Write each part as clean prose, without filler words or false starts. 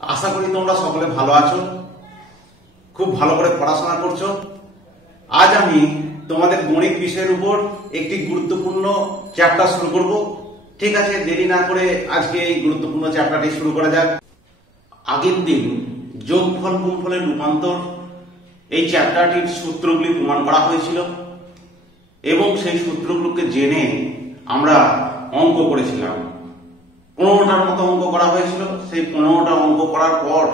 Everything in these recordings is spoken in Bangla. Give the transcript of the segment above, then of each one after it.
আশা করি তোমরা সকলে ভালো আছো, খুব ভালো করে পড়াশোনা করছো। আজ আমি তোমাদের গণিত বিষয়ের উপর একটি গুরুত্বপূর্ণ চ্যাপ্টার শুরু করব। ঠিক আছে, দেরি না করে আজকে এই গুরুত্বপূর্ণ চ্যাপ্টারটি শুরু করা যাক। আগের দিন যোগফল গুণফলের রূপান্তর এই চ্যাপ্টারটির সূত্রগুলি প্রমাণ করা হয়েছিল এবং সেই সূত্রগুলোকে জেনে আমরা অঙ্ক করেছিলাম। 15টার মতো অঙ্ক করা হয়েছিল। সেই 15টা অঙ্ক করার পর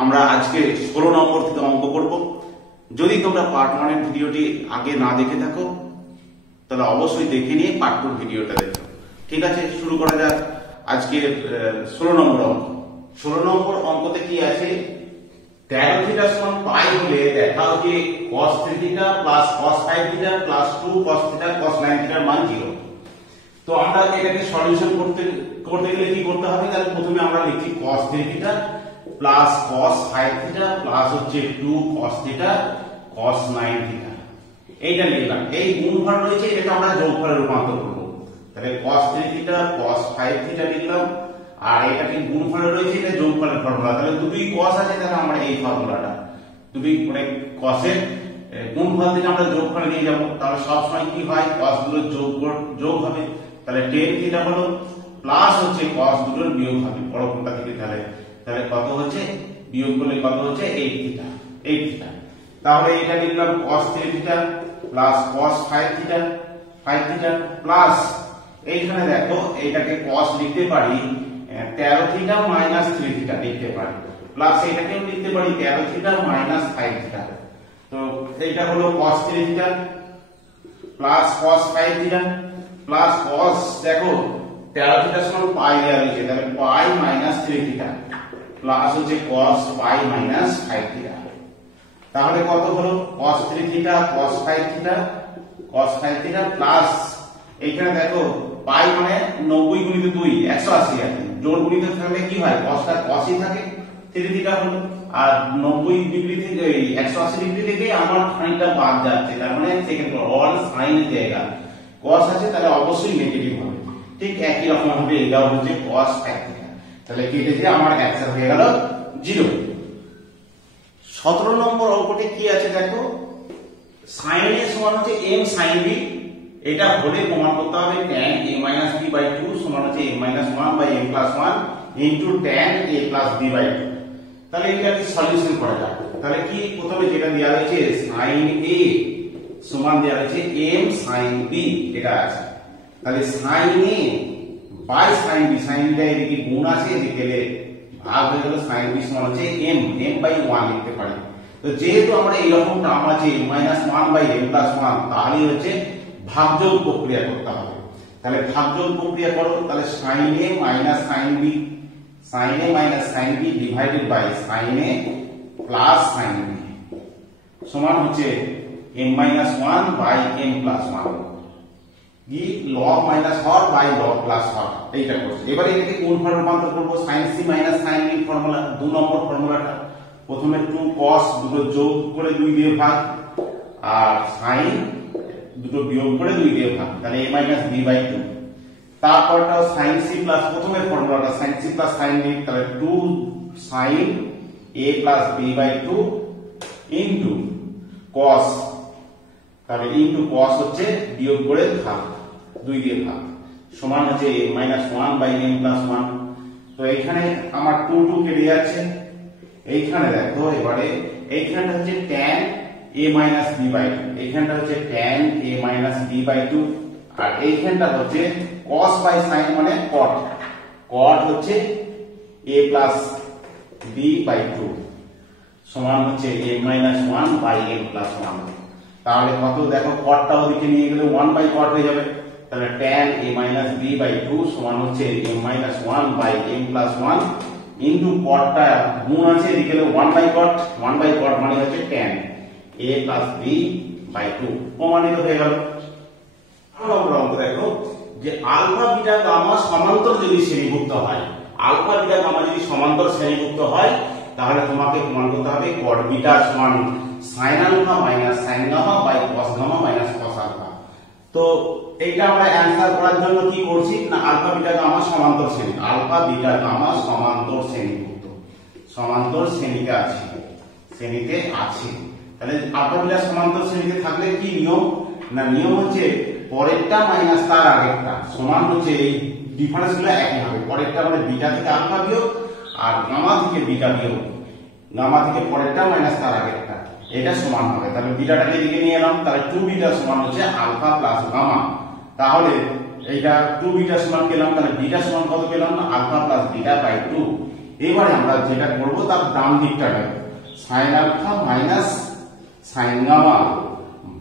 আমরা আজকে 16 নম্বর থেকে অঙ্ক করব। যদি তোমরা পার্ট 1 এর ভিডিওটি আগে না দেখে থাকো তাহলে অবশ্যই দেখে নিয়ে পার্ট 2 ভিডিওটা দেখো। ঠিক আছে, শুরু করা যাক আজকে 16 নম্বর অঙ্ক। 16 নম্বর অঙ্কতে কি আছে, 13 থিটা সমান পাই হলে দেখাও যে cos 3 theta plus cos 5 theta plus 2 cos theta cos 9 থিটার মান 0। তো আমরা এটাকে সলিউশন করতে গেলে কি করতে হবে, তাহলে প্রথমে আমরা লিখি cos 3 theta plus cos 5 theta plus হচ্ছে 2 cos থিটা cos 9 থিটা। এইটা লিখলাম। এই গুণফল রয়েছে, এটাকে আমরা যোগফলে রূপান্তর করব। তাহলে cos 3 থিটা cos 5 থিটা লিখলাম, আর এটাকে গুণফলে রয়েছে, এটা যোগফলের ফর্মুলা। তাহলে দুটোই cos আছে, তাহলে আমরা এই ফর্মুলাটা দুটোই মানে cos এর গুণফল থেকে আমরা যোগফলে নিয়ে যাব। তাহলে সব সময় কি হয়, cos গুলো যোগ হবে। তাহলে tan থিটা হলো প্লাস হচ্ছে cos দুটোর বিয়োগ হবে বড় কোণটা থেকে। তাহলে কত হচ্ছে, বিয়োগ করলে কত হচ্ছে 8 থিটা। তাহলে এটা লিখলাম cos 3 theta plus cos 5 theta plus এইখানে দেখো এটাকে cos লিখতে পারি 13 থিটা মাইনাস 3 থিটা লিখতে পারি, প্লাস এটাকেও লিখতে পারি 13 থিটা মাইনাস 5 থিটা। তো এইটা হলো cos 3 theta plus cos 5 theta plus cos, দেখো 13 থিটা সমান পাই দেওয়া রয়েছে, তাহলে পাই মাইনাস 3 থিটা প্লাস হচ্ছে cos পাই মাইনাস 5 থিটা। তাহলে কত হলো cos 3 theta cos 5 theta plus এইখানে দেখো পাই মানে 90 গুণিত 2 180 আছে, জোড় গুণিত থাকলে কি হয়, cosটা cosই থাকে। 3 থিটা হলো, আর 90 ডিগ্রি থেকে 180 ডিগ্রি থেকে আমার সাইনটা বাদ যাচ্ছে, তার মানে সেকেন্ড অল সাইন জায়গা cos আছে, তাহলে অবশ্যই নেগেটিভ হবে। ঠিক একই রকম হবে, এটাও হচ্ছে cos 5 থিটা। তাহলে কেটেছে আমার অ্যান্সার হয়ে গেল 0। 17 নম্বর অঙ্কটি কি আছে দেখো, sin a সমান হচ্ছে m sin b। এটা হলে প্রমাণ করতে হবে tan a - b/2 সমান হচ্ছে a - 1/m + 1 into tan a + b/2। তাহলে এটা কি সলিউশন করা যায়। তাহলে কি প্রথমে যেটা দেওয়া হয়েছে sin a সমান দেওয়া হয়েছে m sin b, এটা আছে। তাহলে sin a by sin b, sin b টা এদিকে গুণ আছে, এদিকে ভাগ হয়ে গেল, sin b সমান হচ্ছে m/1 লিখতে পারি। তো যেহেতু আমরা এইরকম টার্ম আছে m-1/m + 1, তাহলে হচ্ছে ভাগযোগ প্রক্রিয়া করতে হবে। তাহলে ভাগযোগ প্রক্রিয়া করো, তাহলে sin a - sin b divided by sin a plus sin b সমান হচ্ছে m-1/m + 1 কি log মাইনাস হর বাই log প্লাস হর। এইটা করছে। এবারে এটাকে কোন ফর্মে রূপান্তর করব, sin c - sin b formula, 2 নম্বর ফর্মুলাটা। প্রথমে 2 cos দুটো যোগ করে 2 দিয়ে ভাগ, আর sin দুটো বিয়োগ করে 2 দিয়ে ভাগ, তাহলে a - b/2। তারপরটাও sin c plus প্রথমের ফর্মুলাটা sin c plus sin b, তাহলে 2 sin a + b/2 into cos, তাহলে ইনটু cos হচ্ছে বিয়োগ করে ভাগ 2 দিয়ে ভাগ সমান হচ্ছে a - 1/m + 1। তো এইখানে আমার 2 কেটে যাচ্ছে। এইখানে দেখো এবারে এইখানটা হচ্ছে tan a - b/2, এইখানটা হচ্ছে tan a - b/2, আর এইখানটা হচ্ছে cos বাই sin মানে cot হচ্ছে a + b/2 সমান হচ্ছে a - 1/m + 1। তাহলে কত দেখো, cotটা ওদিকে নিয়ে গেলে 1/cot হয়ে যাবে। তাহলে tan a - b/2 সমান হচ্ছে m - 1/m + 1 ইনটু cotটা গুণ আছে, এদিকে 1/cot মানে হচ্ছে tan a + b/2 প্রমাণিত হয়ে গেল। আমরা অঙ্ক দেখো যে আলফা বিটা গামা সমান্তর যদি শ্রেণীভুক্ত হয়, আলফা বিটা গামা যদি সমান্তর শ্রেণীভুক্ত হয়, তাহলে তোমাকে প্রমাণ করতে হবে cot বিটা সমান sin alpha minus sin gamma by cos gamma minus cos alpha. তো এইটা আমরা অ্যানসার করার জন্য কি করছি না, আলফা বিটা গামা সমান্তর শ্রেণী, আলফা বিটা গামা সমান্তর শ্রেণীভুক্ত। সমান্তর শ্রেণীতে আছে, শ্রেণীতে আছে। তাহলে আলফা বিটা সমান্তর শ্রেণীতে থাকলে কি নিয়ম, না নিয়ম হচ্ছে পরেরটা মাইনাস তার আগেরটা সমান হচ্ছে, এই ডিফারেন্স গুলো একই হবে। পরেরটা মানে বিটা থেকে আলফা বিয়োগ আর গামা থেকে বিটা বিয়োগ, গামা থেকে পরেরটা মাইনাস তার আগেরটা, এটা সমান হবে। তাহলে বিটাটাকে এদিকে নিয়ে এলাম, তাহলে 2 বিটা সমান হচ্ছে আলফা প্লাস গামা। তাহলে এইটা 2 বিটা সমান পেলাম, তাহলে বিটা সমান কত পেলাম না আলফা প্লাস বিটা বাই 2। এবারে আমরা যেটা করব তার ডান দিকটা নেব, sine alpha minus sine gamma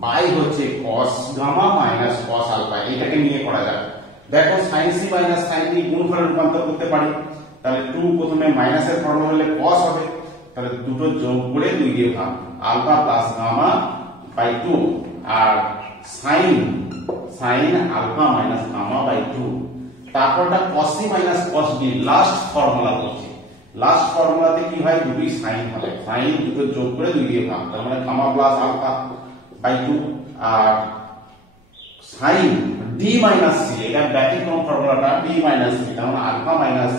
by হচ্ছে cos gamma minus cos alpha, এটাকে নিয়ে করা যাবে। দেখো sine C minus sine D গুণফলে রূপান্তর করতে পারি। তাহলে 2 প্রথমে মাইনাসের ফর্ম হলে কস হবে, তাহলে দুটো যোগ করে 2 দিয়ে ভাগ, আলফা প্লাস গামা বাই 2 আর sine sine alpha minus gamma by 2। তারপরটা cos c minus cos d last formula বলছি। লাস্ট ফর্মুলাতে কি হয়, দুটোই সাইন হবে, সাইন দুটো যোগ করে 2 দিয়ে ভাগ, তার মানে গামা প্লাস আলফা বাই 2 আর সাইন d মাইনাস c, এটা ব্যতিক্রম ফর্মুলাটা d মাইনাস c, তার মানে আলফা মাইনাস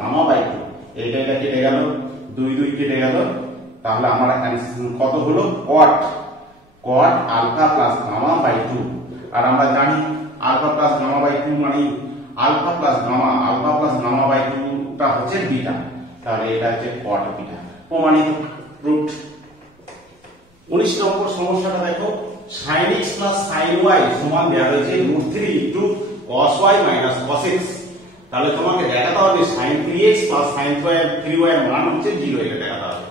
গামা বাই 2। এটা কেটে গেল, 2 2 কেটে গেল, তাহলে আমার কত হলো cot alpha plus gamma by 2। আর আমরা জানি আলফা প্লাস গামা বাই 2 মানে আলফা প্লাস গামা বাই 2 টা হচ্ছে বিটা, তাহলে এটা হচ্ছে cot বিটা, প্রমাণিত প্রুফড। 19 নম্বর সমস্যাটা দেখো, sin x plus sin y সমান দেওয়া রয়েছে √3 into cos y minus cos x। তাহলে তোমাকে দেখাতে হবে sin 3x plus sin 3y এর মান হচ্ছে 0, এটা দেখাতে হবে।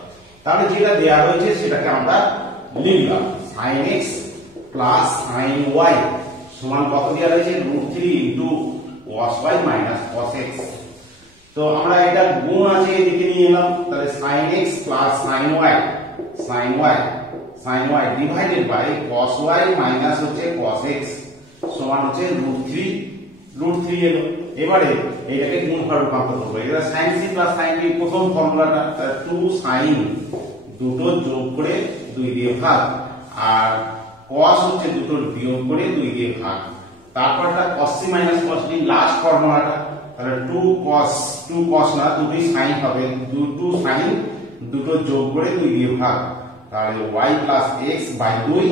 তাহলে যেটা দেওয়া রয়েছে সেটাকে আমরা লিখলাম, sin x plus sin y সমান কত দেওয়া রয়েছে √3 into cos y minus cos x। তো আমরা এটা গুণ আছে এদিকে নিয়ে এলাম, তাহলে sin x plus sin y divided by cos y minus হচ্ছে cos x সমান হচ্ছে √3 এলো। এবারে এটাকে গুণফলে রূপান্তর করব, এটা sin c plus sin d প্রথম ফর্মুলাটা, 2 sin দুটো যোগ করে 2 দিয়ে ভাগ আর cos হচ্ছে দুটো বিয়োগ করে 2 দিয়ে ভাগ, তারপরটা cos c minus cos d last ফর্মুলাটা, তাহলে 2 cos না দুটোই sin হবে, 2 sin দুটো যোগ করে 2 দিয়ে ভাগ, তাহলে y প্লাস x বাই 2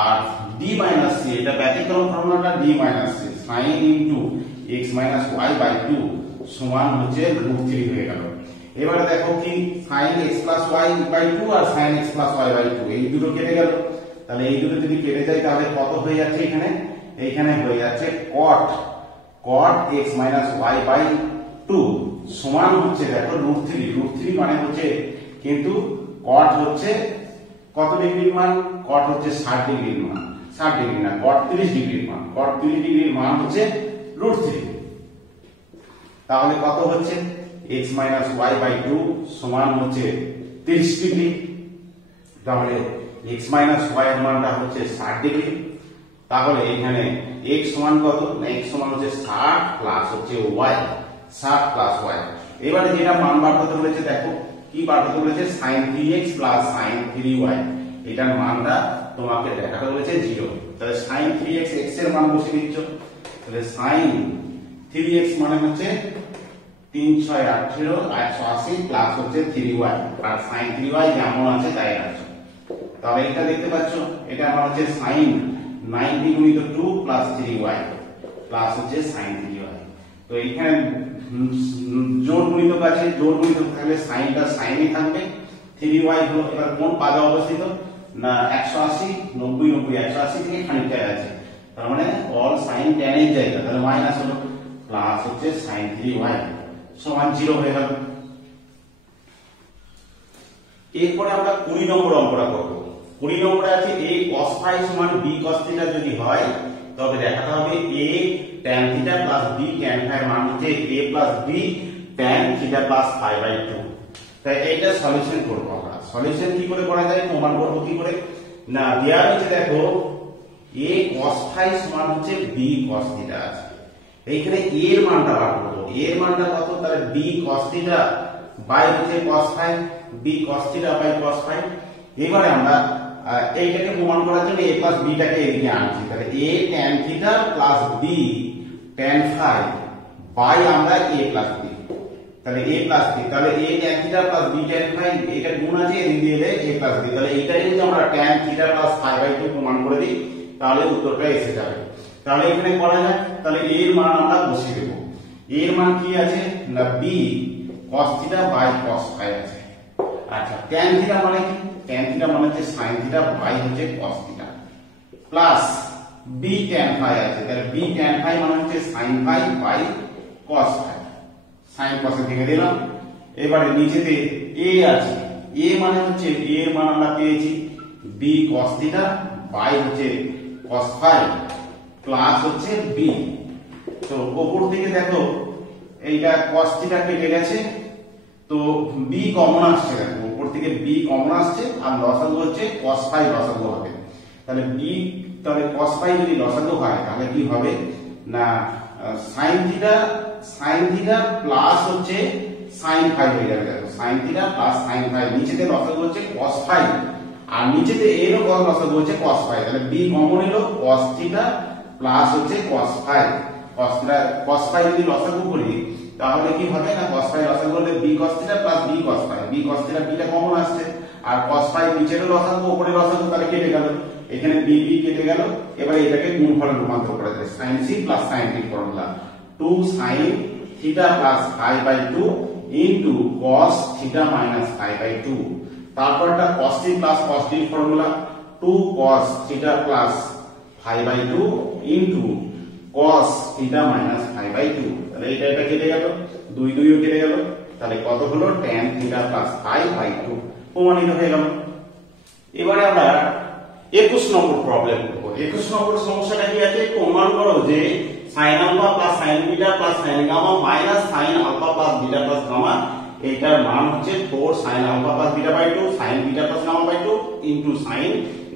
আর d মাইনাস c, এটা ব্যতিক্রম ফর্মুলাটা d minus c, sin into x minus y by 2 সমান হচ্ছে √3 হয়ে গেল। এবারে দেখো কি sin x plus y by 2 আর sin x plus y by 2 এই দুটো কেটে গেল, তাহলে এই দুটো যদি কেটে যায় তাহলে কত হয়ে যাচ্ছে, এইখানে হয়ে যাচ্ছে cot x minus y by 2 সমান হচ্ছে দেখো √3 মানে হচ্ছে, কিন্তু cot হচ্ছে কত ডিগ্রির মান, cot হচ্ছে 60 ডিগ্রির মান, 60 ডিগ্রি না cot 30 ডিগ্রির মান, cot 30 ডিগ্রির মান হচ্ছে √3। তাহলে কত হচ্ছে x মাইনাস y বাই 2 সমান হচ্ছে 30 ডিগ্রি, তাহলে x মাইনাস y এর মানটা হচ্ছে 60 ডিগ্রি। তাহলে এখানে x সমান কত না, x সমান হচ্ছে 60 প্লাস হচ্ছে y, 60 প্লাস y। এবারে যেটা মান বার করতে বলেছে, দেখো কি বার করতে বলেছে, sin 3x plus sin 3y, এটার মানটা তোমাকে দেখাতে বলেছে 0। তাহলে sin 3x x এর মান বসিয়ে দিচ্ছ, তাহলে sin 3x মানে হচ্ছে 3 6 18 180 প্লাস হচ্ছে 3y আর sin 3y যেমন আছে তাই আছে। তাহলে এটা দেখতে পাচ্ছ, এটা আমার হচ্ছে sin 90 গুণিত 2 প্লাস 3y প্লাস হচ্ছে sin 3y। তো এখানে জোড় গুণিতক আছে, জোড় গুণিতক থাকলে সাইনটা সাইনই থাকবে। 3y হলো এবার কোন পাদে অবস্থিত না 180 90 90 180 থেকে খানিকটা আছে, তার মানে অল সাইন tan এর জায়গা, তাহলে মাইনাস হলো প্লাস হচ্ছে sin 3y সমান 0 হয়ে গেল। এরপরে আমরা 20 নম্বর অঙ্কটা করব। 20 নম্বরে আছে a cos phi সমান b cos theta যদি হয় তবে দেখাতে হবে a tan theta plus b tan phi এর মান হচ্ছে a plus b tan theta plus phi by 2। তাই এইটা সলিউশন করব আমরা। সলিউশন কি করে করা যায়, প্রমাণ করব কি করে না, দেয়া হচ্ছে দেখো a cos phi সমান হচ্ছে b cos theta আছে, এইখানে a এর মানটা বার করব। a এর মানটা কত, তাহলে b cos theta বাই হচ্ছে cos phi, b cos theta by cos phi। এবারে আমরা এইটাকে প্রমাণ করার জন্য a plus b টাকে এদিকে আনছি, তাহলে a tan theta plus b tan phi by আমরা a plus b, তাহলে a প্লাস b, তাহলে a tan theta plus b tan phi, এটা গুণ আছে এদিক দিয়ে এলে a প্লাস b, তাহলে এইটাই যদি আমরা tan theta plus phi by 2 প্রমাণ করে দিই তাহলে উত্তরটা এসে যাবে। তাহলে এখানে করা যায়, তাহলে a এর মান আমরা বসিয়ে দেব। a এর মান কি আছে না b cos theta by cos phi আছে। আচ্ছা tan থিটা মানে কি, tan থিটা মানে হচ্ছে sin থিটা বাই হচ্ছে cos theta plus b tan phi আছে, তাহলে b tan ফাই মানে হচ্ছে sin phi by cos phi, sin cos এ থেকে দিলাম। এবারে নিচেতে a আছে, a মানে হচ্ছে a এর মান আমরা পেয়েছি b cos থিটা বাই হচ্ছে cos ফাই প্লাস হচ্ছে b। তো উপর থেকে দেখো এইটা cos থিটা কেটে গেছে, তো b কমন আসছে, দেখো উপর থেকে b কমন আসছে আর লসাগু হচ্ছে cos ফাই লসাগু হবে। তাহলে b, তাহলে cos ফাই যদি লসাগু হয় তাহলে কি হবে না sin থিটা প্লাস হচ্ছে sin ফাই হয়ে যাবে। দেখো sin theta plus sin phi, নিচেতে লসাগু হচ্ছে cos ফাই আর নিচেতে এর লসাগু হচ্ছে cos ফাই, তাহলে b কমন এলো cos থিটা প্লাস হচ্ছে cos ফাই। cos ফাই যদি লসাগু করি তাহলে কি হবে না cos ফাই লসাগু হলে b cos theta plus b cos phi, b cos theta b টা কমন আসছে আর cos ফাই নিচের লসাগু উপরে লসাগু, তাহলে কেটে গেল, এখানে b কেটে গেল। এবারে এটাকে গুণফলে রূপান্তর করা যায়, sin c plus sin t formula 2 sin theta plus phi by 2 into cos theta minus phi by 2, তারপরটা cos t প্লাস cos t formula 2 cos theta plus phi by 2 into cos theta minus phi by 2, তাহলে এটা কেটে গেল, 2 2 ও কেটে গেল, তাহলে কত হলো tan theta plus phi by 2 প্রমাণিত হয়ে গেল। এবারে আমরা 21 নম্বর প্রবলেম করব। 21 নম্বর সমস্যাটা কি আছে, প্রমাণ করো যে sin alpha plus sin beta plus sin gamma minus sin alpha plus beta plus gamma, এটার মান হচ্ছে 4 sin alpha plus beta by 2 sin beta plus gamma by 2 into sin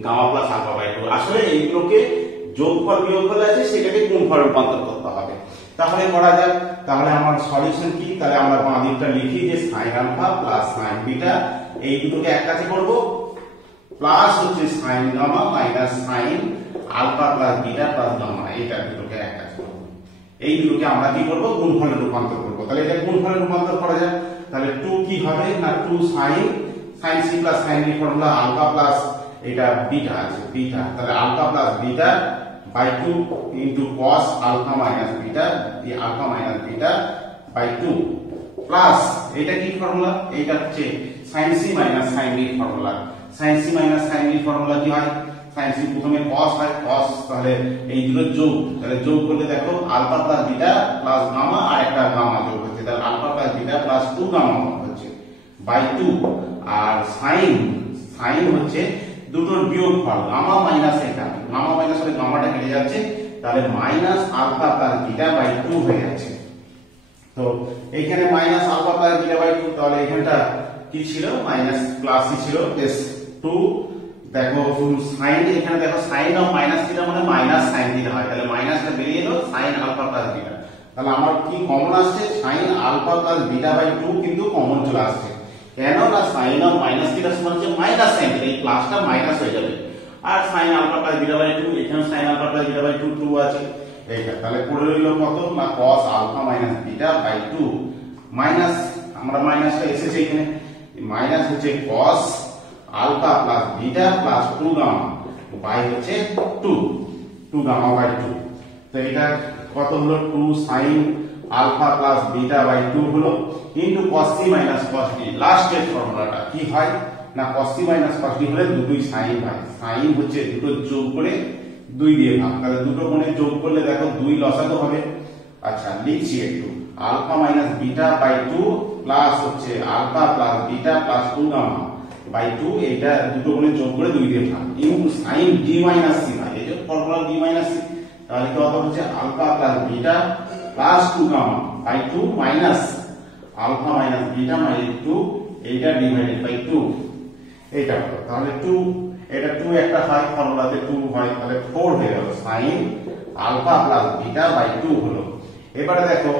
gamma plus alpha by 2। আসলে এইগুলোকে যোগফল বিয়োগফল আছে সেটাকে গুণফলে রূপান্তর করতে হবে। তাহলে করা যাক, তাহলে আমার সলিউশন কি, তাহলে আমরা বাঁ দিকটা লিখি যে sin alpha plus sin beta এই দুটোকে এক কাছে করব প্লাস হচ্ছে sin gamma minus sin alpha plus beta plus gamma, এইটা দুটোকে এক কাছে করব। এই দুটোকে আমরা কি করব গুণফলে রূপান্তর করব। তাহলে এটা গুণফলে রূপান্তর করা যায়, তাহলে 2 কি হবে না 2 sin c plus sin b formula alpha plus এটা বিটা আছে বিটা, তাহলে alpha plus beta by 2 into cos alpha minus beta, এই alpha minus beta by 2 plus এটা কি ফর্মুলা, এটা হচ্ছে sin c minus sin b formula. sin c minus sin b formula কি হয়, sin c প্রথমে cos হয়, cos তাহলে এই দুটো যোগ, তাহলে যোগ করলে দেখো alpha plus beta plus gamma আর একটা গামা যোগ হচ্ছে, তাহলে alpha plus beta plus 2 gamma হচ্ছে বাই 2 আর sin হচ্ছে দুটোর বিয়োগফল গামা মাইনাস এটা, গামা মাইনাস হলে গামাটা কেটে যাচ্ছে, তাহলে minus alpha plus beta by 2 হয়ে যাচ্ছে। তো এখানে minus alpha plus beta by 2, তাহলে এখানটা কি ছিল মাইনাস প্লাসই ছিল প্লাস 2। দেখো sin, এখানে দেখো sin অফ মাইনাস থিটা মানে মাইনাস sin থিটা হয়, তাহলে মাইনাসটা বেরিয়ে এলো sin আলফা প্লাস বিটা, তাহলে আমার কি কমন আসছে sin alpha plus beta by 2 কিন্তু কমন চলে আসছে। কেন না sin অফ মাইনাস থিটা সমান হচ্ছে মাইনাস sin থিটা, এই প্লাসটা মাইনাস হয়ে যাবে আর sin alpha plus beta by 2, এখানে sin alpha plus beta by 2 আছে এইটা, তাহলে পড়ে রইল কত না cos alpha minus beta by 2 minus, আমরা মাইনাসটা এসেছে এখানে, মাইনাস হচ্ছে cos alpha plus beta plus 2 gamma by হচ্ছে 2 গামা বাই 2। তো এটা কত হলো 2 sin alpha plus beta by 2 হলো into cos c minus cos d। লাস্টের ফর্মুলাটা কি হয় না cos c minus cos d হলে দুটোই sin হয়, sin হচ্ছে দুটো যোগ করে 2 দিয়ে ভাগ, তাহলে দুটো কোণে যোগ করলে দেখো 2 লসাগু হবে। আচ্ছা লিখছি একটু, alpha minus beta by 2 plus হচ্ছে alpha plus beta plus 2 gamma by 2, এটা দুটো কোণে যোগ করে 2 দিয়ে ভাগ into sin d minus c হয়, এই যে ফর্মুলা d মাইনাস c, তাহলে কত হচ্ছে alpha plus beta plus 2 gamma by 2 minus alpha minus beta minus 2, এইটা ডিভাইডেড বাই 2, এইটা হলো, তাহলে 2 এটা 2 একটা হয় ফর্মুলাতে 2 হয়, তাহলে 4 হয়ে গেল sin alpha plus beta by 2 হলো। এবারে দেখো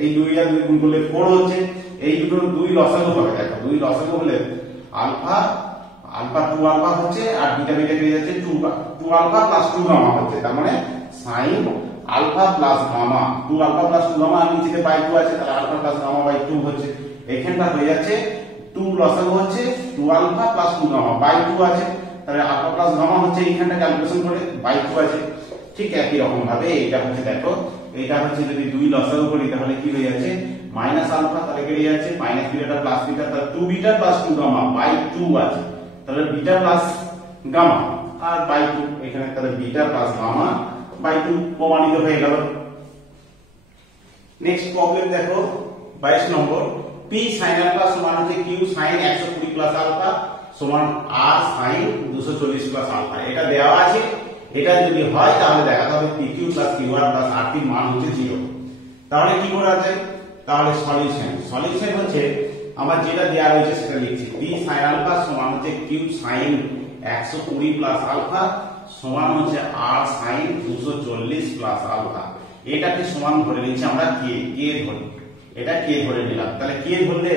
এই 2 আর 2 গুণ করলে 4 হচ্ছে, এই দুটোর 2 লসাগু হবে, দেখো 2 লসাগু হলে আলফা 2 আলফা হচ্ছে আর বিটা কেটে যাচ্ছে 2 আলফা প্লাস 2 গামা হচ্ছে, তার মানে sin alpha plus gamma, 2 alpha plus 2 gamma, আর নিচেতে বাই 2 আছে, তাহলে আলফা প্লাস গামা বাই 2 হচ্ছে। এখানটা হয়ে যাচ্ছে 2 লসাগু হচ্ছে 2 আলফা প্লাস 2 গামা বাই 2 আছে, তাহলে আলফা প্লাস গামা হচ্ছে এইখানটা ক্যালকুলেশন করে বাই 2 আছে। ঠিক একই রকম ভাবে এটা হচ্ছে, দেখো এটা হচ্ছে যদি 2 লসাগু করি তাহলে কি হয়ে যাচ্ছে মাইনাস আলফা, তাহলে কেটে যাচ্ছে মাইনাস বিটা প্লাস বিটা, তাহলে 2 বিটা প্লাস 2 গামা বাই 2 আছে, তাহলে বিটা প্লাস গামা আর বাই 2 এখানে, তাহলে বিটা প্লাস গামা বাই 2 প্রমাণিত হয়ে গেল। নেক্সট প্রবলেম দেখো 22 নম্বর, p sin আলফা সমান হচ্ছে q sin 120 প্লাস আলফা সমান r sin 240 প্লাস আলফা। এটা দেওয়া আছে, এটা যদি হয় তাহলে দেখাতে হবে pq plus qr plus rt এর মান হচ্ছে 0। তাহলে কি করা যায়, তাহলে সলিউশন হচ্ছে আমার যেটা দেওয়া রয়েছে সেটা লিখছি, p sin আলফা সমান হচ্ছে q sin 120 প্লাস আলফা সমান হচ্ছে r sin 240 প্লাস আলফা। এটাকে সমান ধরে নিচ্ছি আমরা কে ধরি, এটা কে ধরে নিলাম। তাহলে কে ধরলে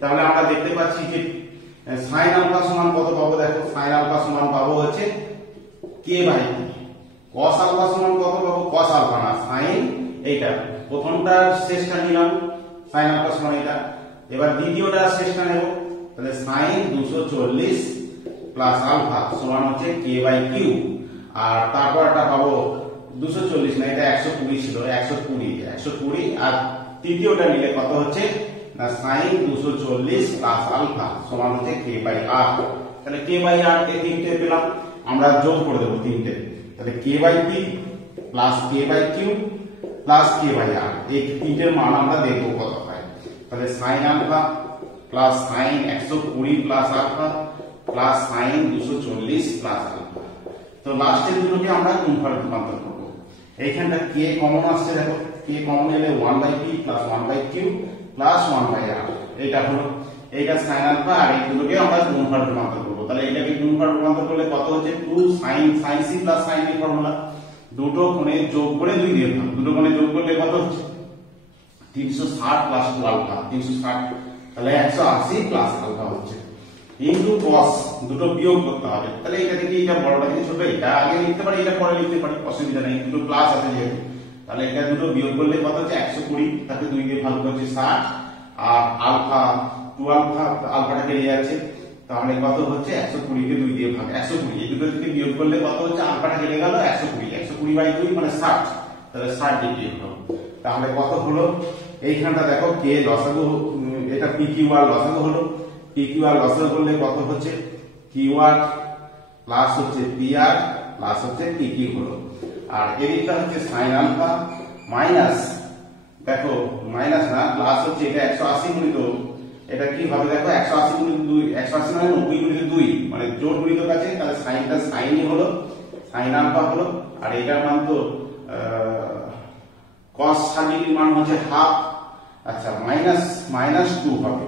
তাহলে আমরা দেখতে পাচ্ছি যে sin আলফা সমান কত পাবো, দেখো sin আলফা সমান পাবো হচ্ছে কে বাই cos আলফা সমান কত পাবো, cos আলফা না sin, এইটা প্রথমটার শেষটা নিলাম sin আলফা সমান এটা, এবার দ্বিতীয়টার শেষটা নেব, তাহলে sin 240 প্লাস আলফা সমান হচ্ছে কে বাই কিউ, আর তারপরটা পাবো 240 না এটা 120 ছিল, 120 আর তৃতীয়টা নিলে কত হচ্ছে না sin 240 প্লাস আলফা সমান হচ্ছে কে বাই আর। তাহলে কে বাই আর কে তিনটে পেলাম, আমরা যোগ করে দেব তিনটে, তাহলে K by P plus K by Q plus K by R, এই তিনটের মান আমরা দেখব কত হয়। তাহলে sin alpha plus sin 120 plus alpha plus sin 240 plus alpha. তো লাস্টের দুটোকে আমরা গুণফলে রূপান্তর করব। এইখানটা কে কমন আসছে, দেখো কে কমন এলে 1/p plus 1/q plus 1/r, এইটা হলো এইটা sin আলফা, আর এই দুটোকে আমরা গুণফলে রূপান্তর করব। তাহলে এটাকে গুণফলে রূপান্তর করলে কত হচ্ছে 2 sin c plus sin b formula, দুটো কোণে যোগ করে 2 দিয়ে ভাগ, দুটো কোণে যোগ করলে কত হচ্ছে 360 প্লাস 2 আলফা 360, তাহলে 180 প্লাস আলফা হচ্ছে ইনটু cos, দুটো বিয়োগ করতে হবে। তাহলে এটা থেকে এটা বড়টা থেকে ছোট, এটা আগে লিখতে পারি এটা পরে লিখতে পারি, অসুবিধা নেই, দুটো প্লাস আছে যেহেতু, তাহলে এটা দুটো বিয়োগ করলে কত হচ্ছে 120, তাকে 2 দিয়ে ভাগ করছে 60, আর আলফা 2 আলফা আলফাটা কেটে যাচ্ছে, তাহলে কত হচ্ছে 120 কে 2 দিয়ে ভাগ 120, এই দুটো থেকে বিয়োগ করলে কত হচ্ছে আলফাটা কেটে গেল 120 বাই 2 মানে 60, তাহলে 60 ডিগ্রি হলো। তাহলে কত হলো এইখানটা দেখো কে লসাগু, এটা পি কিউ আর লসাগু হলো, পি কিউ আর লসাগু করলে কত হচ্ছে কিউ আর প্লাস হচ্ছে পি আর প্লাস হচ্ছে পি কিউ হলো, আর এদিকটা হচ্ছে sin আলফা মাইনাস, দেখো মাইনাস না প্লাস হচ্ছে এটা 180 গুণিত, এটা কি হবে দেখো 180 গুণিত 2, 180 মানে 90 গুণিত 2 মানে জোড় গুণিত কাছে, তাহলে সাইনটা সাইনই হলো sin আলফা হলো, আর এটার মান তো cos 30 এর মান হচ্ছে হাফ, আচ্ছা মাইনাস 2 হবে।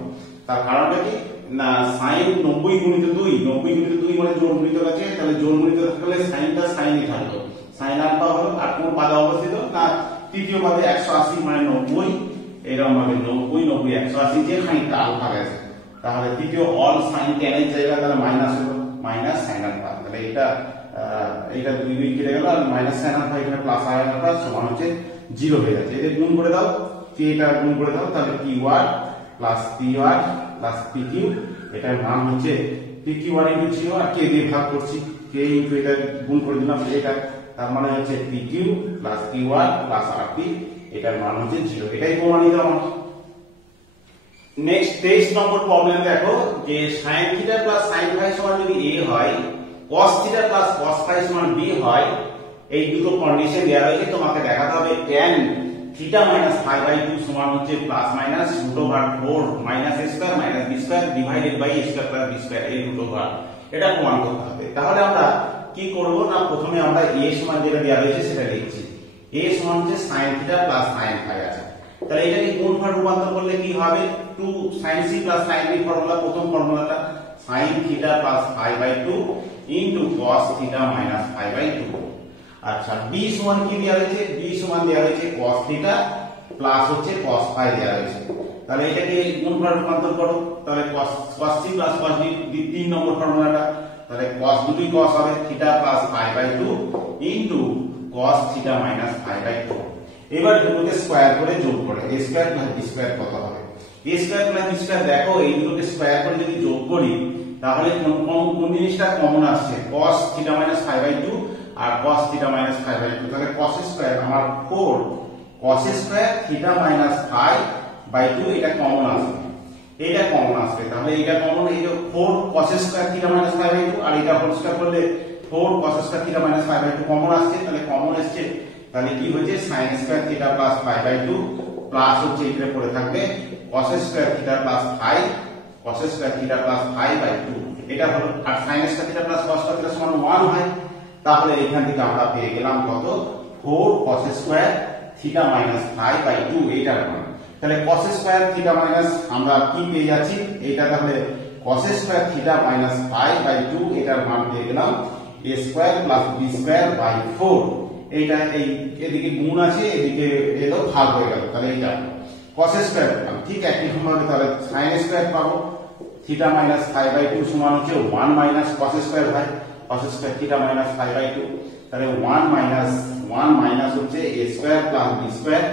তার কারণটা কি না sin 90 গুণিত 2 মানে জোড় গুণিত আছে, তাহলে জোড় গুণিত থাকলে সাইনটা সাইনই থাকলো, sin আলফা হলো। আর কোন পাদে অবস্থিত না তৃতীয় পাদে 180 মানে 90, এরকম ভাবে 90 180 যে খানিকটা আলফা গেছে, তাহলে তৃতীয় অল sin tan এর জায়গায় তাহলে মাইনাস হলো মাইনাস sin আলফা, তাহলে এটা 2 কেটে গেল, আর মাইনাস sin আলফা এখানে প্লাস sin আলফা সমান হচ্ছে 0 হয়ে যাচ্ছে। এদের গুণ করে দাও, এটা গুণ করে দাও, তাহলে QR plus PR plus PQ, এটার মান হচ্ছে পিকিউআর ইনটু 0, আর কে দিয়ে ভাগ করছি কে ইনটু এটা গুণ করে দিলাম, এটা তার মানে হচ্ছে PQ plus QR plus RP, এটার মান হচ্ছে 0, এটাই প্রমাণিত আমার। নেক্সট 23 নম্বর প্রবলেম দেখো যে sin θ প্লাস sin φ সমান যদি a হয়, cos θ প্লাস cos φ সমান b হয়, এই দুটো কন্ডিশন দেওয়া রয়েছে, তোমাকে দেখাতে হবে tan θ মাইনাস ফাই বাই 2 সমান হচ্ছে plus minus √4 minus a square minus b square divided by a square plus b square এই √4, এটা প্রমাণ করতে হবে। তাহলে আমরা কি করব না প্রথমে আমরা a সমান যেটা দেওয়া রয়েছে সেটা লিখছি, a সমান হচ্ছে sin θ প্লাস sin φ আছে, তাহলে এটাকে গুণফল রূপান্তর করলে কি হবে 2 sin c plus sin b formula, প্রথম ফর্মুলাটা sin θ plus phi by 2 into cos θ minus phi by 2। আচ্ছা b সমান কি দেওয়া হয়েছে, b সমান দেওয়া হয়েছে cos θ প্লাস হচ্ছে cos φ দেওয়া হয়েছে, তাহলে এটাকে গুণফল রূপান্তর করো, তাহলে cos c plus cos b 3 number ফর্মুলাটা, তাহলে cos দুটোই cos হবে θ plus phi by 2 into cos theta minus phi by 2। এবার দুটোকে স্কয়ার করে যোগ করে a square plus b square কত হবে? a square plus b square দেখো এই দুটোকে স্কয়ার করে যদি যোগ করি তাহলে কোন জিনিসটা কমন আসছে? cos theta minus phi by 2 আর cos theta minus phi by 2। তাহলে cos স্কয়ার আমার 4 cos square theta minus phi by 2 এটা কমন আসবে, এটা কমন আসবে। তাহলে এটা কমন, এই যে 4 cos square theta minus phi by 2 আর এটা হোল স্কয়ার করলে 4 cos square theta minus phi by 2 common আসছে। তাহলে কমন আসছে, তাহলে কি হচ্ছে sin square theta plus phi by 2 plus হচ্ছে এখানে পড়ে থাকবে cos square theta plus phi cos square theta plus phi by 2। এটা হলো, আর sin square theta plus cos square theta সমান 1 হয়। তাহলে এখান থেকে আমরা পেয়ে গেলাম কত? 4 cos square theta minus phi by 2 এটার মান। তাহলে cos স্কয়ার থিটা মাইনাস আমরা কি পেয়ে যাচ্ছি? এটা তাহলে cos square theta minus phi by 2 এটার মান পেয়ে গেলাম a square plus b square by 4। এইটা এই এদিকে গুণ আছে, এদিকে এলো ভাগ হয়ে গেল। তাহলে এইটা cos স্কয়ার ঠিক একই ভাবে তাহলে sin স্কয়ার পাবো থিটা মাইনাস ফাই বাই 2 সমান হচ্ছে 1 minus cos square by cos square theta minus phi by 2। তাহলে 1 মাইনাস হচ্ছে a square plus b square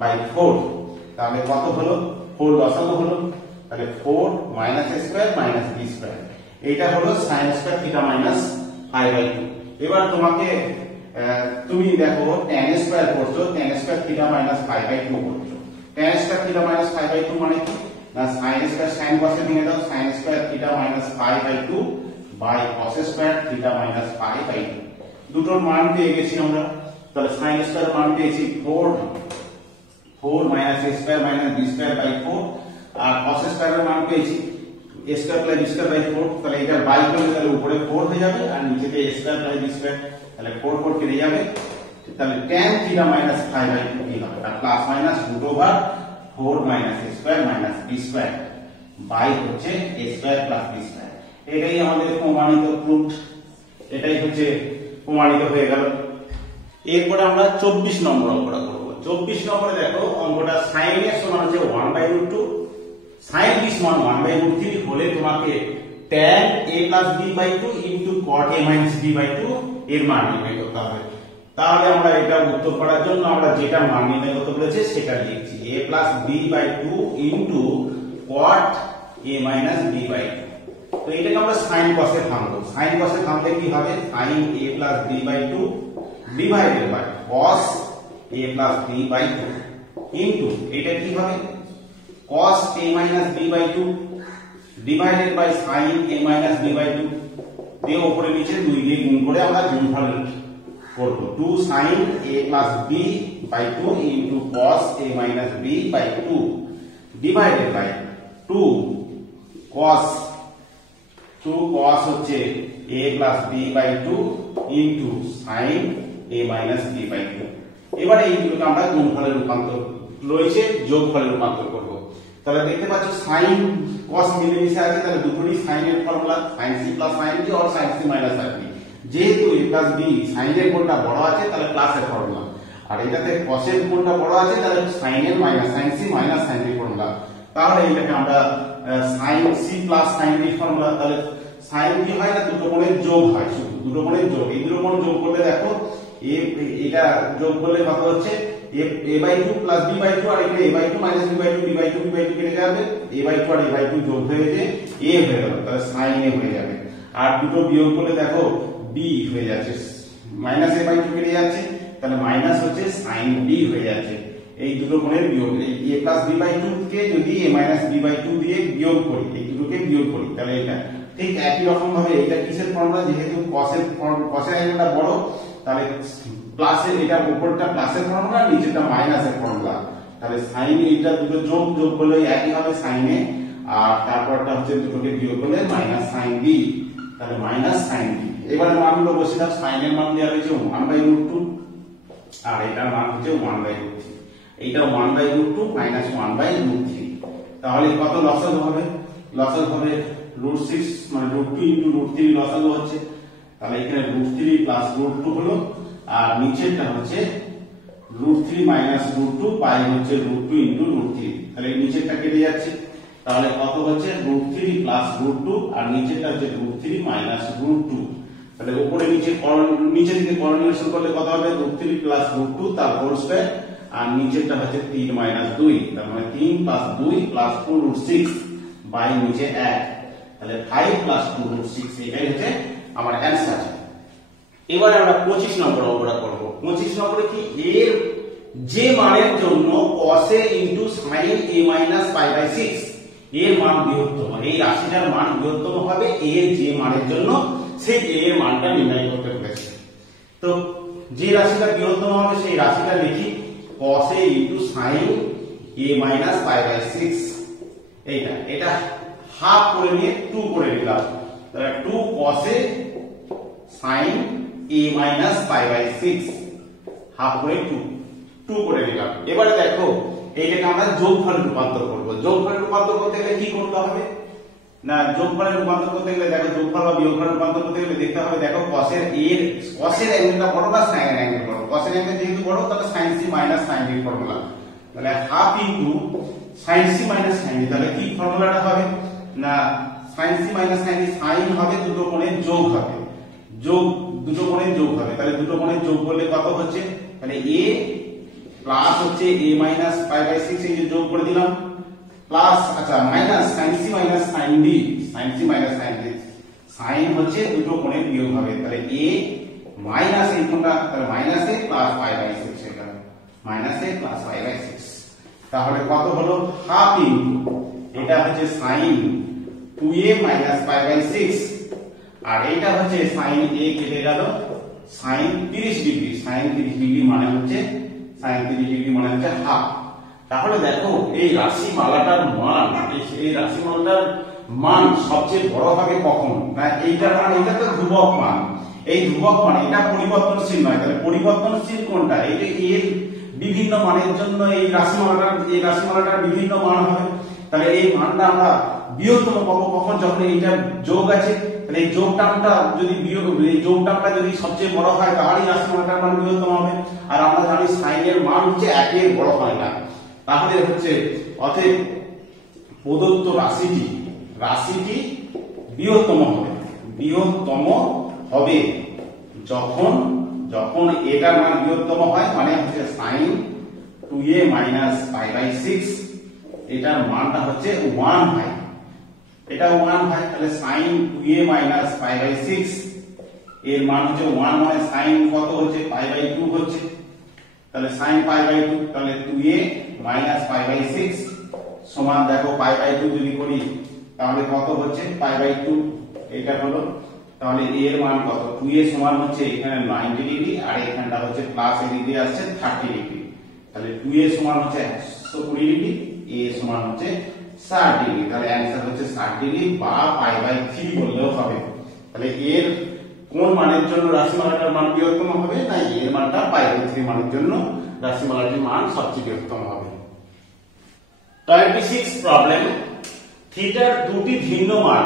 by 4। তাহলে কত হলো? 4 লসাগু হলো। তাহলে 4 minus a square minus b square, এইটা হলো sin square theta minus phi by 2। এবার তোমাকে তুমি দেখো tan স্কয়ার করছো, tan square theta minus phi by 2 করছো। tan square theta minus phi by 2 মানে কি? না sin স্কয়ার sin cos এ ভেঙে দাও, sin square theta minus phi by 2 by cos square theta minus phi by 2। দুটোর মান পেয়ে গেছি আমরা। তাহলে sin স্কয়ার মান পেয়েছি 4 minus a square minus b square by 4 আর cos স্কয়ারের মান পেয়েছি a square plus b square by 4। তাহলে এটা বাই করলে তাহলে উপরে 4 হয়ে যাবে আর নিচেতে a square plus b square, তাহলে 4 কেটে যাবে। তাহলে tan theta minus phi by 2 কি হবে? আর plus minus root over 4 minus a square minus b square by হচ্ছে a square plus b square. এটাই আমাদের প্রমাণিত প্রুফ, এটাই হচ্ছে প্রমাণিত হয়ে গেল। এরপরে আমরা 24 নম্বর অঙ্কটা করব। 24 নম্বরে দেখো অঙ্কটা sin a সমান হচ্ছে 1/√2, sin b সমান 1/√3 হলে তোমাকে tan a plus b by 2 into cot a minus b by 2 এর মান নির্ণয় করতে হবে। তাহলে আমরা এটা উত্তর করার জন্য আমরা যেটা মান নির্ণয় করতে বলেছে সেটা লিখছি a plus b by 2 into cot a minus b by 2। তো এটাকে আমরা sin cos এ ভাঙবো। sin cos এ ভাঙলে কি হবে? sin a plus b by 2 divided by cos a plus b by 2 into এটা কি হবে? cos a minus b by 2 divided by sin a minus b by 2 দিয়ে উপরে নিচে 2 দিয়ে গুণ করে আমরা গুণফল করব। 2 sin a plus b by 2 into cos a minus b by 2 divided by 2 cos হচ্ছে a plus b by 2 into sin a minus b by 2। এবারে এইগুলোকে আমরা গুণফলে রূপান্তর রয়েছে যোগফলে রূপান্তর করব। তাহলে দেখতে পাচ্ছ sin cos মিলেমিশে আছে, তাহলে দুটোরই sin এর formula sin c plus sin b or sin c minus sin b। যেহেতু a plus b sin এর কোণটা বড় আছে তাহলে প্লাস এর ফর্মুলা, আর এটাতে cos এর কোণটা বড় আছে তাহলে sin এর minus sin c minus sin b formula. তাহলে এটাকে আমরা sin c plus sin b formula. তাহলে sin কি হয় না, দুটো কোণের যোগ হয়, শুধু দুটো কোণের যোগ। এই দুটো কোণ যোগ করলে দেখো এটা যোগ করলে কত হচ্ছে? a by 2 plus b by 2 আর এখানে a by 2 minus b by 2 b by 2 b by 2 কেটে যাবে, a by 2 R a by 2 যোগ হয়ে যে a হয়ে গেল, তাহলে sin a হয়ে যাবে। আর দুটো বিয়োগ করলে দেখো b হয়ে যাচ্ছে, মাইনাস a by 2 কেটে যাচ্ছে, তাহলে মাইনাস হচ্ছে sin b হয়ে যাচ্ছে। এই দুটো কোণের বিয়োগ, এই a plus b by 2 কে যদি a minus b by 2 দিয়ে বিয়োগ করি, এই দুটোকে বিয়োগ করি, তাহলে এটা ঠিক একই রকম ভাবে এটা কিসের ফর্মুলা? যেহেতু cos এর অ্যাঙ্গেলটা বড় তাহলে প্লাসের, এটা উপরটা প্লাসের ফর্মুলা নিচেটা মাইনাসের ফর্মুলা। তাহলে sin এটা দুটো যোগ করলে একই হবে sin a, আর তারপরটা হচ্ছে দুটোকে বিয়োগ করলে মাইনাস sin b, তাহলে মাইনাস sin b। এবারে মানগুলো বসে দাও। sin এর মান দেওয়া হয়েছে 1/√2 আর এটার মান হচ্ছে 1/√3, এইটা 1/√2 মাইনাস 1/√3। তাহলে কত লসাগু হবে? লসাগু হবে √6 মানে √2 into √3 লসাগু হচ্ছে। তাহলে এখানে √3 প্লাস √2 হলো, আর নিচেরটা হচ্ছে √3 মাইনাস √2 পাই হচ্ছে √2 into √3। তাহলে নিচেরটা কেটে যাচ্ছে, তাহলে কত হচ্ছে? √3 প্লাস √2 আর নিচেরটা হচ্ছে √3 মাইনাস √2। তাহলে উপরে নিচে থেকে করণীয় করলে কত হবে √3 প্লাস √2 তার হোল স্কয়ার, আর নিচেরটা হচ্ছে 3 মাইনাস 2, তার মানে 3 প্লাস 2 প্লাস 2√6 বাই নিচে 1, তাহলে 5 প্লাস 2√6 এটাই হচ্ছে আমার অ্যানসার। এবারে আমরা 25 নম্বর অঙ্কটা করব। 25 নম্বরে কি এর যে মানের জন্য cos a * sin a - π/6 এর মান বৃহত্তম, এই রাশিটার মান বৃহত্তম হবে এর যে মানের জন্য সেই এর মানটা নির্ণয় করতে বলেছে। তো যে রাশিটা বৃহত্তম হবে সেই রাশিটা লিখি cos a * sin a - π/6, এটা হাফ করে নিয়ে 2 করে নিলাম, তাহলে 2 cos a sin a - π/6 half করে 2 করে নিলাম। এবারে দেখো এইটাকে আমরা যোগফলে রূপান্তর করব। যোগফলে রূপান্তর করতে গেলে কি করতে হবে না, যোগফলে রূপান্তর করতে গেলে দেখো যোগফল বা বিয়োগফলে রূপান্তর করতে গেলে দেখতে হবে দেখো cos এর অ্যাঙ্গেলটা বড় না sin এর অ্যাঙ্গেল বড়। cos এর অ্যাঙ্গেল যেহেতু বড় তাহলে sin c - sin d formula, তাহলে half into sin c - sin d, তাহলে কি ফর্মুলাটা হবে না sin c - sin d sin হবে দুটো কোণের যোগ হবে, দুটো কোণের যোগ হবে, তাহলে দুটো কোণের যোগ করলে কত হচ্ছে, তাহলে a প্লাস হচ্ছে a - π/6 এই যে যোগ করে দিলাম, প্লাস আচ্ছা minus sin c - sin d, sin c - sin d sin হচ্ছে দুটো কোণের বিয়োগ হবে, তাহলে a মাইনাস এই কোণটা তাহলে মাইনাস a প্লাস π/6, এটা মাইনাস a প্লাস π/6, তাহলে কত হলো হাফ ইনটু এটা হচ্ছে sin 2a - π/6, আর এইটা হচ্ছে sin a কেটে গেল sin 30 ডিগ্রি, sin 30 ডিগ্রি মানে হচ্ছে হাফ। তাহলে দেখো এই রাশিমালাটার মান, এই রাশিমালাটার মান সবচেয়ে বড় হবে কখন না এইটার মান, এটা তো ধ্রুবক মান, এই ধ্রুবক মান এটা পরিবর্তনশীল নয়, তাহলে পরিবর্তনশীল কোনটা, এই যে এর বিভিন্ন মানের জন্য এই রাশিমালাটার বিভিন্ন মান হবে, তাহলে এই মানটা আমরা বৃহত্তম পাবো কখন, যখন এইটা যোগ আছে, তাহলে এই যোগ টার্মটা যদি এই যোগ টার্মটা যদি সবচেয়ে বড় হয় তাহলেই রাশিমালাটার মান বৃহত্তম হবে, আর আমরা জানি sin এর মান হচ্ছে 1 এর বড় হয় না। তাহলে হচ্ছে অতএব প্রদত্ত রাশিটি বৃহত্তম হবে যখন এটার মান বৃহত্তম হয়, মানে হচ্ছে sin 2a - π/6 এটার মানটা হচ্ছে 1 হয়, এটা 1 হয়, তাহলে sin 2a - π/6 এর মান হচ্ছে 1, মানে sin কত হচ্ছে π/2 হচ্ছে, তাহলে sin π/2, তাহলে 2a - π/6 সমান দেখো π/2 যদি করি তাহলে কত হচ্ছে π/2, এটা হলো, তাহলে a এর মান কত 2a সমান হচ্ছে এখানে 90 ডিগ্রি আর এখানটা হচ্ছে প্লাস এদিক দিয়ে আসছে 30 ডিগ্রি, তাহলে 2a সমান হচ্ছে 120 ডিগ্রি, a সমান হচ্ছে 60 ডিগ্রি, তাহলে অ্যানসার হচ্ছে 60 ডিগ্রি বা π/3 বললেও হবে। তাহলে এর কোন মানের জন্য রাশিমালাটার মান বৃহত্তম হবে না এর মানটা π/3 মানের জন্য রাশিমালাটির মান সবচেয়ে বৃহত্তম হবে। 26 প্রবলেম, থিটার দুটি ভিন্ন মান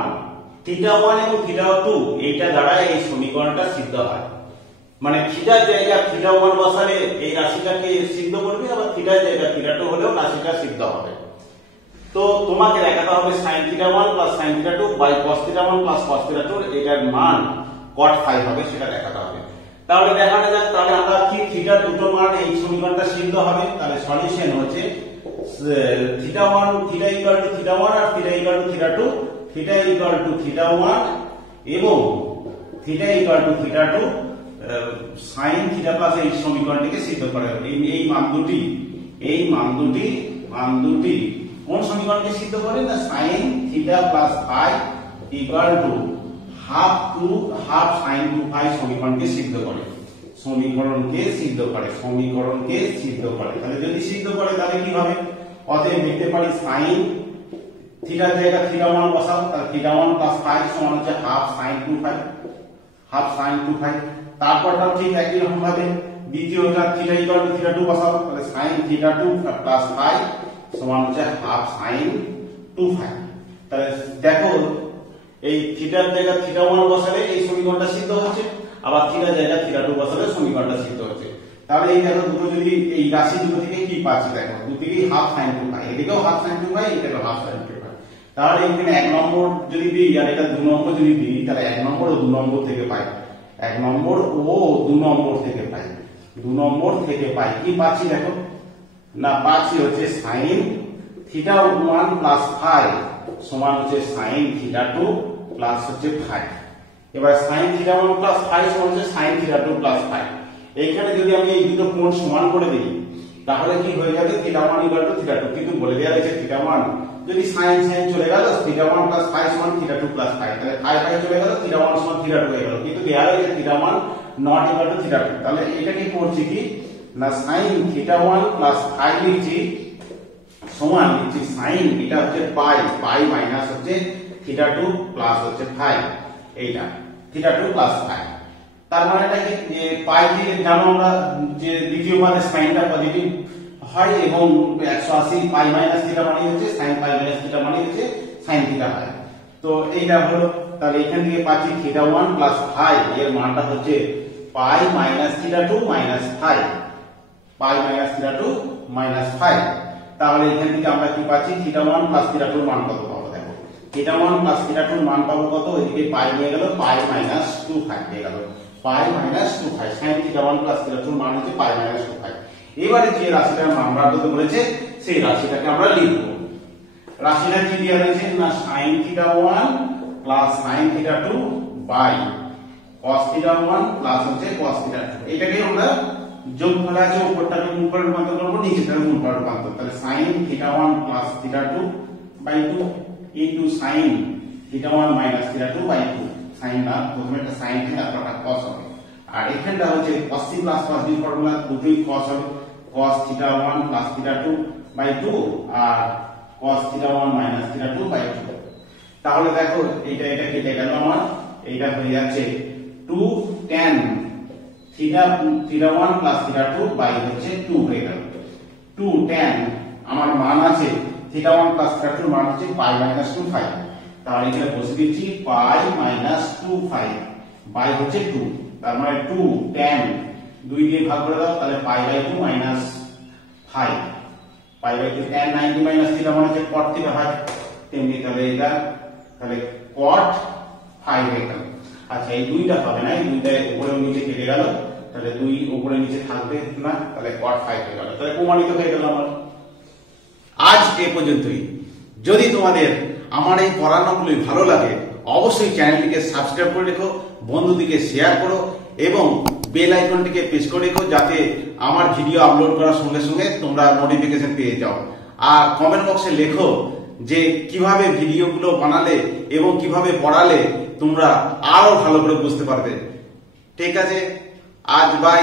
θ1 এবং θ2 এইটা দ্বারা এই সমীকরণটা সিদ্ধ হয়, মানে থিটার জায়গায় θ1 বসালে এই রাশিটাকে সিদ্ধ করবে, আবার থিটার জায়গায় θ2 হলেও রাশিটা সিদ্ধ হবে। তো তোমাকে দেখাতে হবে sin θ1 + sin θ2 cos θ1 + cos θ2 এটার মান cot phi হবে, সেটা দেখাতে হবে। তাহলে দেখানো যাক, তাহলে আমরা কি থিটার দুটো মান এই সমীকরণটা সিদ্ধ হবে, তাহলে সলিউশন হচ্ছে θ1 θ θ1 আর θ θ2, θ θ1 এবং θ θ2 sin θ প্লাস এই সমীকরণটিকে সিদ্ধ করে। এই মান দুটি কোন সমীকরণকে সিদ্ধ করে না sin θ plus phi half sin 2phi সমীকরণকে সিদ্ধ করে, তাহলে যদি সিদ্ধ করে তাহলে কি হবে, অতএব লিখতে পারি sin থিটার জায়গায় θ1 বসাও, তাহলে θ1 + phi সমান হচ্ছে হাফ sin 2phi, তারপরটাও ঠিক একই রকম ভাবে দ্বিতীয়টা θ θ2 বসাও, তাহলে sin θ2 + phi সমান হচ্ছে হাফ sin 2phi। তাহলে দেখো এই থিটার জায়গায় θ1 বসালে এই সমীকরণটা সিদ্ধ হচ্ছে, আবার থিটার জায়গায় θ2 বসালে সমীকরণটা সিদ্ধ হচ্ছে। তাহলে এই দেখো দুটো যদি এই রাশি দুটো থেকে কি পাচ্ছি, দেখো দুদিকেই হাফ sin 2phi, এদিকেও হাফ sin 2phi, এদিকেও হাফ sin 2phi, তাহলে এখানে 1 নম্বর যদি দিই আর এটা 2 নম্বর যদি দিই তাহলে 1 নম্বর ও 2 নম্বর থেকে পাই, 1 নম্বর ও 2 নম্বর থেকে পাই। 2 নম্বর থেকে পাই কি পাচ্ছি দেখো না, পাচ্ছি হচ্ছে sin θ1 প্লাস ফাই সমান হচ্ছে sin θ2 প্লাস হচ্ছে ফাই। এবার sin θ1 প্লাস ফাই সমান হচ্ছে sin θ2 প্লাস ফাই। এইখানে যদি আমি এই দুটো কোণ সমান করে দিই তাহলে কি হয়ে যাবে θ1 ইকুয়াল টু θ2, কিন্তু বলে দেওয়া হয়েছে θ1 যদি sin চলে গেল θ1 প্লাস ফাই সমান θ2 প্লাস ফাই, তাহলে ফাই ফাই চলে গেল θ1 সমান θ2 হয়ে গেল, কিন্তু দেওয়া হয়েছে θ1 নট ইকুয়াল টু θ2। তাহলে এটা কি করছি কি না sin θ1 প্লাস ফাই লিখছি সমান লিখছি sin, এটা হচ্ছে পাই, পাই মাইনাস হচ্ছে θ2 প্লাস হচ্ছে ফাই, এইটা θ2 প্লাস ফাই। তার মানে এটা কি যে পাই দিয়ে জানো আমরা যে দ্বিতীয় পদের সাইনটা পজিটিভ হয় এবং 180 পাই মাইনাস থিটা মানে হচ্ছে sin পাই মাইনাস থিটা মানে হচ্ছে sin থিটা হয়। তো এইটা হলো, তাহলে এখান থেকে পাচ্ছি θ1 প্লাস ফাই এর মানটা হচ্ছে পাই মাইনাস θ2 মাইনাস ফাই, পাই মাইনাস θ2 মাইনাস ফাই। তাহলে এখান থেকে আমরা কি পাচ্ছি θ1 প্লাস θ2 এর মান কত পাবো দেখো, θ1 প্লাস θ2 এর মান পাবো কত, এদিকে পাই নিয়ে গেল পাই মাইনাস 2 ফাই হয়ে গেল, পাই মাইনাস 2 ফাই। sin θ1 প্লাস θ2 এর মান হচ্ছে পাই মাইনাস 2 ফাই। এবারে যে রাশিটার মান বার করতে বলেছে সেই রাশিটাকে আমরা লিখব। রাশিটা কি দেওয়া রয়েছে না sin θ1 plus sin θ2 by cos θ1 plus হচ্ছে cos θ2। এটাকে আমরা যোগফল আছে উপরটাকে গুণফলে রূপান্তর করব, নিচেটাকে গুণফলে রূপান্তর, তাহলে sin θ1 plus θ2 by 2 into sin θ1 minus θ2 by 2। sin না প্রথমে একটা sin থাকে তারপর একটা cos হবে, আর এখানটা হচ্ছে cos c plus cos b formula, দুটোই cos হবে, cos θ1 প্লাস θ2 বাই 2 আর cos θ1 মাইনাস θ2 বাই 2। তাহলে দেখো এটা এটা কেটে গেল আমার, এইটা হয়ে যাচ্ছে 2 tan θ1 প্লাস θ2 বাই হচ্ছে 2 হয়ে গেল। 2 tan আমার মান আছে θ1 প্লাস θ2 এর মান হচ্ছে পাই মাইনাস 2 ফাই, তাহলে এখানে বসে দিচ্ছি পাই মাইনাস 2 ফাই বাই হচ্ছে 2, তার মানে 2 tan 2 দিয়ে ভাগ করে দাও তাহলে pi by 2 minus phi, pi by 2 tan 90 minus theta মানে হচ্ছে cot থিটা হয়, তেমনি তাহলে এটা তাহলে cot ফাই হয়ে গেল। আচ্ছা এই দুইটা হবে না, এই দুইটা উপরে নিচে কেটে গেল, তাহলে 2 উপরে নিচে থাকবে না, তাহলে cot ফাই হয়ে গেল, তাহলে প্রমাণিত হয়ে গেল আমার। আজ এ পর্যন্তই। যদি তোমাদের আমার এই পড়ানোগুলো ভালো লাগে অবশ্যই চ্যানেলটিকে সাবস্ক্রাইব করে রেখো, বন্ধুদিকে শেয়ার করো এবং বেল আইকনটিকে প্রেস করে রেখো যাতে আমার ভিডিও আপলোড করার সঙ্গে সঙ্গে তোমরা নোটিফিকেশন পেয়ে যাও। আর কমেন্ট বক্সে লেখো যে কিভাবে ভিডিওগুলো বানালে এবং কিভাবে পড়ালে তোমরা আরো ভালো করে বুঝতে পারবে। ঠিক আছে, আজ বাই।